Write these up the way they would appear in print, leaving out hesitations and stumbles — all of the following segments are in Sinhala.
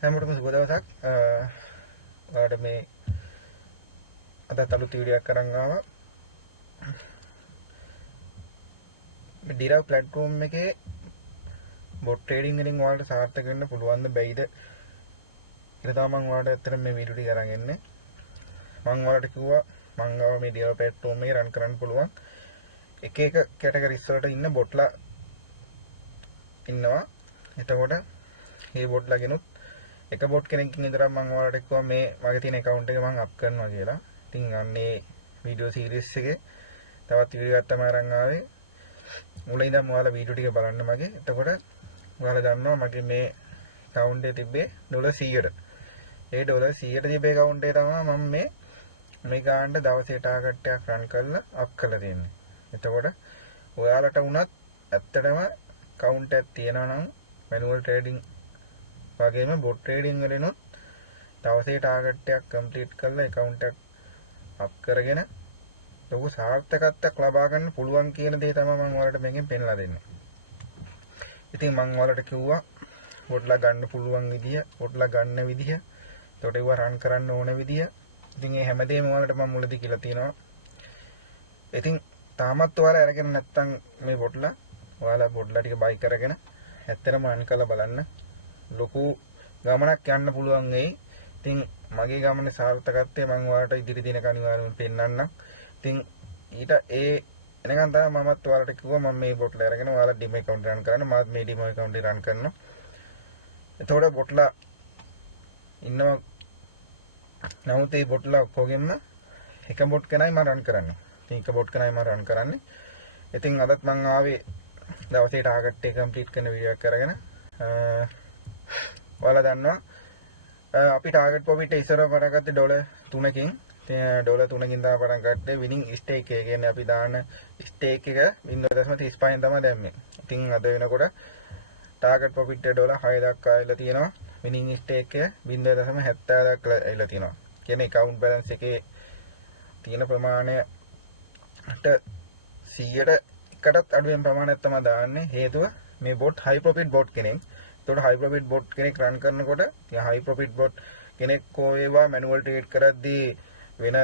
හැමෝටම සුබ දවසක්. ඔයාලට මේ අදත් අලුත් වීඩියෝ එකක් අරන් ආවා. මේ ඩිරව් ප්ලැට්ෆෝම් එකේ බොට් ට්‍රේඩින් වලින් ඔයාලට සාර්ථක වෙන්න පුළුවන් ද බැයිද කියලා තමයි මම ඔයාලට ඇත්තටම මේ වීඩියෝ ටික අරන් එන්නේ. මම ඔයාලට කිව්වා මම ගාව මේ ඩිරව් ප්ලැට්ෆෝම් එකේ රන් කරන්න පුළුවන් එක එක කැටගරිස් වලට ඉන්න බොට්ලා ඉන්නවා. එතකොට මේ බොට්ලා ගෙනුත් එක බොට් කෙනෙක්ගෙන් ඉඳලා මම ඔයාලට කිව්වා මේ මගේ තියෙන account එක මම අප් කරනවා කියලා. ඉතින් අන්නේ වීඩියෝ සීරීස් එකේ තවත් වීඩියෝ එකක් තමයි අරන් ආවේ. මුලින් ඉඳන් ඔයාලා වීඩියෝ ටික බලන්න මගේ. එතකොට ඔයාලා දන්නවා මගේ මේ account එකේ තිබ්බේ $100ට. ඒ $100ට තිබ්බේ account එක තමයි මම මේ ගානට දවසේ ටාගට් එකක් රන් කරලා අප් කරලා තියෙන්නේ. එතකොට ඔයාලට වුණත් ඇත්තටම account එකක් තියෙනවා නම් manual trading වගේම බොට් ට්‍රේඩින් වලිනුත් දවසේ ටාගට් එකක් කම්ප්ලීට් කරලා account එකක් අප් කරගෙන ලොකු සාර්ථකත්වයක් ලබා ගන්න පුළුවන් කියන දේ තමයි මම ඔයාලට මේකෙන් පෙන්නලා දෙන්නේ. ඉතින් මම ඔයාලට කිව්වා බොට්ලා ගන්න පුළුවන් විදිය, බොට්ලා ගන්න විදිය, ඒකට ඒවා රන් කරන්න ඕන විදිය. ඉතින් මේ හැමදේම ඔයාලට මම මුලදී කියලා තියෙනවා. ඉතින් තාමත් ඔයාලා අරගෙන නැත්නම් මේ බොට්ලා ඔයාලා බොට්ලා ටික බයි කරගෙන ඇත්තටම රන් කරලා බලන්න. ලොකු ගමනක් යන්න පුළුවන් වෙයි. ඉතින් මගේ ගමනේ සාර්ථකත්වය මම ඔයාලට ඉදිරි දිනක අනිවාර්යයෙන්ම පෙන්නන්නම්. ඉතින් ඊට එනකන් තමයි මමත් ඔයාලට කිව්වා මම මේ බොට්ලා අරගෙන ඔයාලා ඩිම account රන් කරන්න. මාත් මේ ඩිම account රන් කරනවා. එතකොට බොට්ලා ඉන්නවා. නමුත් මේ බොට්ලා ඔක්කොගෙම එක බොට් කෙනයි මම රන් කරන්නේ. ඉතින් එක බොට් කෙනයි මම රන් කරන්නේ. ඉතින් අදත් මම ආවේ දවසේ ටාගට් එක කම්ප්ලීට් කරන වීඩියෝ එකක් අරගෙන. ඔයාලා දන්නවා අපි ටාගට් ප්‍රොෆිට් ඉස්සරව පටන් ගත්තේ $3කින්. ඉතින් $3කින් තමයි පටන් ගත්තේ. විනිං ස්ටේක් එක කියන්නේ අපි දාන ස්ටේක් එක 0.35න් තමයි දැම්මේ. ඉතින් අද වෙනකොට ටාගට් ප්‍රොෆිට් එක $6 දක්වා ආවිලා තියෙනවා. විනිං ස්ටේක් එක 0.70 දක්වා ආවිලා තියෙනවා. කියන්නේ account balance එකේ තියෙන ප්‍රමාණයට 100ට එකටත් අඩුවෙන් ප්‍රමාණයක් තමයි දාන්නේ. හේතුව මේ බොට් high profit බොට් කෙනෙක්. ඒතකොට high profit බොට් කෙනෙක් රන් කරනකොට high profit බොට් කෙනෙක් කෝ ඒවා manual trade කරද්දී වෙන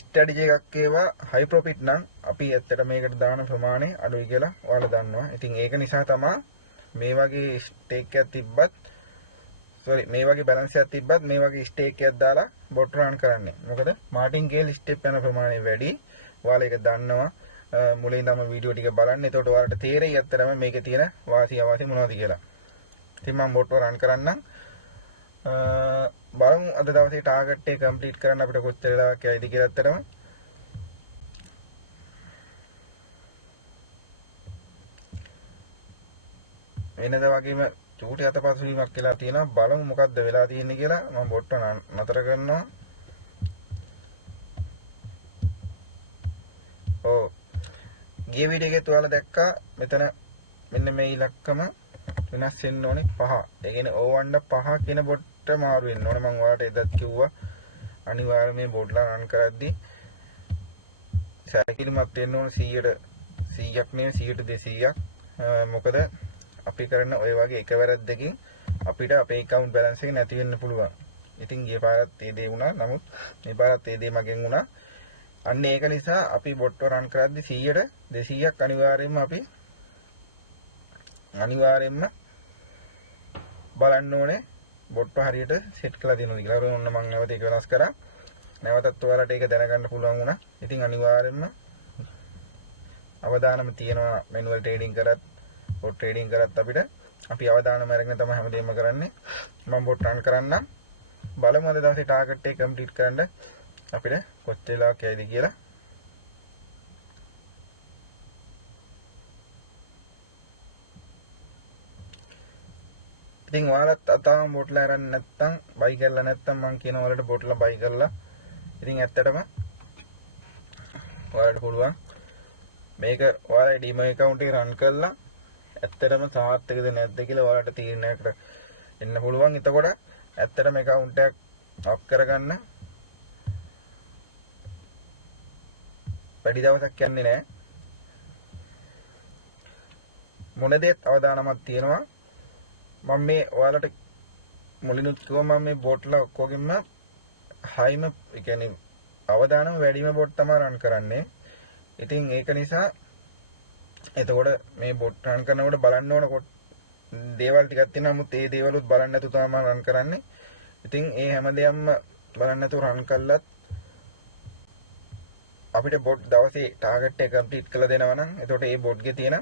strategy එකක් ඒවා high profit නම් අපි ඇත්තට මේකට දාන ප්‍රමාණය අඩුයි කියලා ඔයාලා දන්නවා. ඉතින් ඒක නිසා තමයි මේ වගේ stake එකක් තිබ්බත් මේ වගේ balance එකක් තිබ්බත් මේ වගේ stake එකක් දාලා බොට් රන් කරන්නේ. මොකද martingale step යන ප්‍රමාණය වැඩි. ඔයාලා ඒක දන්නවා. මුලින් ඉඳන්ම වීඩියෝ ටික බලන්න. එතකොට ඔයාලට තේරෙයි අත්‍තරම මේකේ තියෙන වාසි අවාසි මොනවද කියලා. ඉතින් මම බොට් රන් කරන්නම්. බලමු අද දවසේ ටාගට් එක කම්ප්ලීට් කරන්න අපිට කොච්චර වෙලාවක් යයිද කියලා අත්‍තරම. වෙනද වගේම චූටි අතපසු වීමක් කියලා තියෙනවා. බලමු මොකද්ද වෙලා තියෙන්නේ කියලා. මම බොට් නතර කරනවා. ගිය වීඩියෝ එකේ ඔයාලා දැක්කා මෙතන මෙන්න මේ ඉලක්කම වෙනස් වෙන්න ඕනේ 5. ඒ කියන්නේ O1 5 කියන බොට්ට මාරු වෙන්න ඕනේ. මම ඔයාලට එදත් කිව්වා අනිවාර්යයෙන් මේ බොට්ලා රන් කරද්දී සැලකිලිමත් වෙන්න ඕනේ 100ක් නෙවෙයි 200ක්. මොකද අපි කරන ඔය වගේ එක වැරද්දකින් අපිට අපේ account balance එක නැති වෙන්න පුළුවන්. ඉතින් ගිය පාරත් ඒ දේ වුණා. නමුත් මේ පාරත් ඒ දේ මගෙන් වුණා. අන්න ඒක නිසා අපි බොට් රන් කරද්දී 100ට 200ක් අනිවාර්යයෙන්ම බලන්න ඕනේ බොට් හරියට සෙට් කරලා දෙනවද කියලා. ඔන්න මම නැවත ඒක වෙනස් කරා. නැවතත් ඔයාලට ඒක දැනගන්න පුළුවන් වුණා. ඉතින් අනිවාර්යයෙන්ම අවදානම තියෙනවා manual trading කරත් බොට් trading කරත් අපිට. අපි අවදානම අරගෙන තමයි හැමදේම කරන්නේ. මම බොට් රන් කරන්නම්. බලමු අද දවසේ ටාගට් එක කම්ප්ලීට් කරන්න අපිට කොච්චර වෙලාවක් යයිද කියලා. ඉතින් ඔයාලත් අතාම බොට්ලා අරන් නැත්තම් බයි කරලා නැත්තම් මම කියන ඔයාලට බොට්ලා බයි කරලා. ඉතින් ඇත්තටම ඔයාලට පුළුවන් මේක ඔයාලා ඩිම account එක රන් කරලා ඇත්තටම සාර්ථකද නැද්ද කියලා ඔයාලට තීරණයකට එන්න පුළුවන්. එතකොට ඇත්තටම account එකක් අප් කරගන්න වැඩි දවසක් යන්නේ නැහැ. මොන දේත් අවදානමක් තියෙනවා. මම මේ ඔයාලට මුලිනුත් කිව්වා මම මේ බෝට්ලා ඔක්කොගෙම හයිම ඒ කියන්නේ අවදානම වැඩිම බෝට් තමයි රන් කරන්නේ. ඉතින් ඒක නිසා එතකොට මේ බෝට් රන් කරනකොට බලන්න ඕන දේවල් ටිකක් තියෙනවා. නමුත් ඒ දේවලුත් බලන්න නැතුව තමයි රන් කරන්නේ. ඉතින් ඒ හැමදේම බලන්න නැතුව රන් කළත් අපිට බොට් දවසේ ටාගට් එක කම්ප්ලීට් කරලා දෙනවා නම් එතකොට ඒ බොට් ගේ තියෙන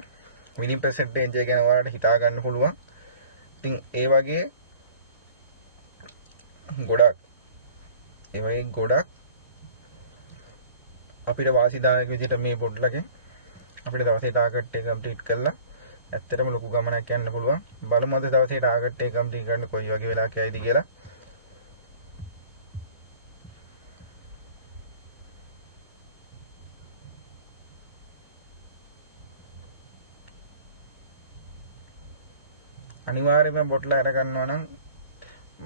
විනින් පර්සන්ටේජ් එක ගැන ඔයාලට හිතා ගන්න පුළුවන්. ඉතින් ඒ වගේ ගොඩක් අපිට වාසිදායක විදිහට මේ බොට්ලකින් අපිට දවසේ ටාගට් එක කම්ප්ලීට් කරලා ඇත්තටම ලොකු ගමනක් යන්න පුළුවන්. බලමු අද දවසේ ටාගට් එක කම්ප්ලීට් කරන්න කොයි වගේ වෙලාවක යයිද කියලා. අනිවාර්යයෙන්ම බොට්ලා අර ගන්නවා නම්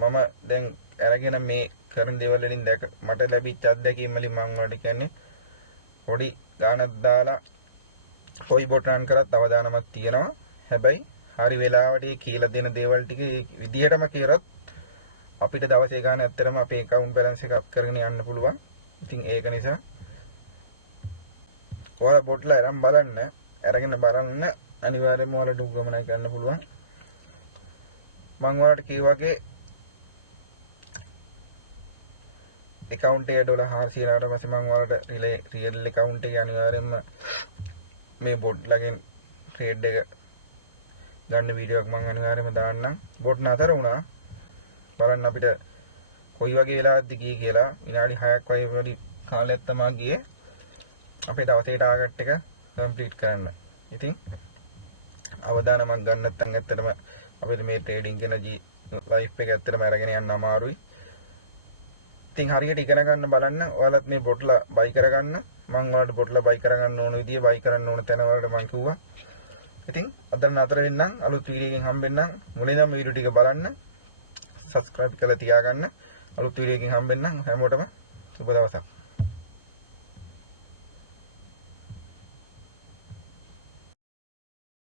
මම දැන් අරගෙන මේ කරන දේවල් වලින් මට ලැබිච්ච අත්දැකීම් වලින් මම වලට කියන්නේ පොඩි ගානක් දාලා කොයි බොට් රන් කරත් අවදානමක් තියෙනවා. හැබැයි හරි වෙලාවට කියලා දෙන දේවල් ටික විදිහටම කියරත් අපිට දවසේ ගාන ඇත්තටම අපේ account balance එක අප් කරගෙන යන්න පුළුවන්. ඉතින් ඒක නිසා ඔයාලා බොට්ලා අරගෙන බලන්න අනිවාර්යයෙන්ම ඔයාලට උගමනක් ගන්න පුළුවන්. මම ඔයාලට කිව්වාගේ account එක $400 ඊට පස්සේ මම ඔයාලට real account එක අනිවාර්යයෙන්ම මේ බොට් ලගෙන් ට්‍රේඩ් එක ගන්න වීඩියෝ එකක් මම අනිවාර්යයෙන්ම දාන්නම්. බොට් නතර වුණා. බලන්න අපිට කොයි වගේ වෙලාවක්ද ගියේ කියලා. විනාඩි 6ක් වගේ කාලයක් තමයි ගියේ. අපේ දවසේ ටාගට් එක කම්ප්ලීට් කරන්න. ඉතින් අවදානමක් ගන්න නැත්නම් ඇත්තටම අපිට මේ ට්‍රේඩින් කියන ලයිෆ් එක ඇත්තටම අරගෙන යන්න අමාරුයි. ඉතින් හරියට ඉගෙන ගන්න බලන්න. ඔයාලත් මේ බොට්ලා බයි කරගන්න. මම ඔයාලට බොට්ලා බයි කරගන්න ඕන විදිය බයි කරන්න ඕන තැන වලට මම කිව්වා. ඉතින් අද නතර වෙන්නම්. අලුත් වීඩියෝ එකකින් හම්බෙන්නම්. මුලින්ම වීඩියෝ ටික බලන්න. subscribe කරලා තියාගන්න. අලුත් වීඩියෝ එකකින් හම්බෙන්නම්. හැමෝටම සුබ දවසක්.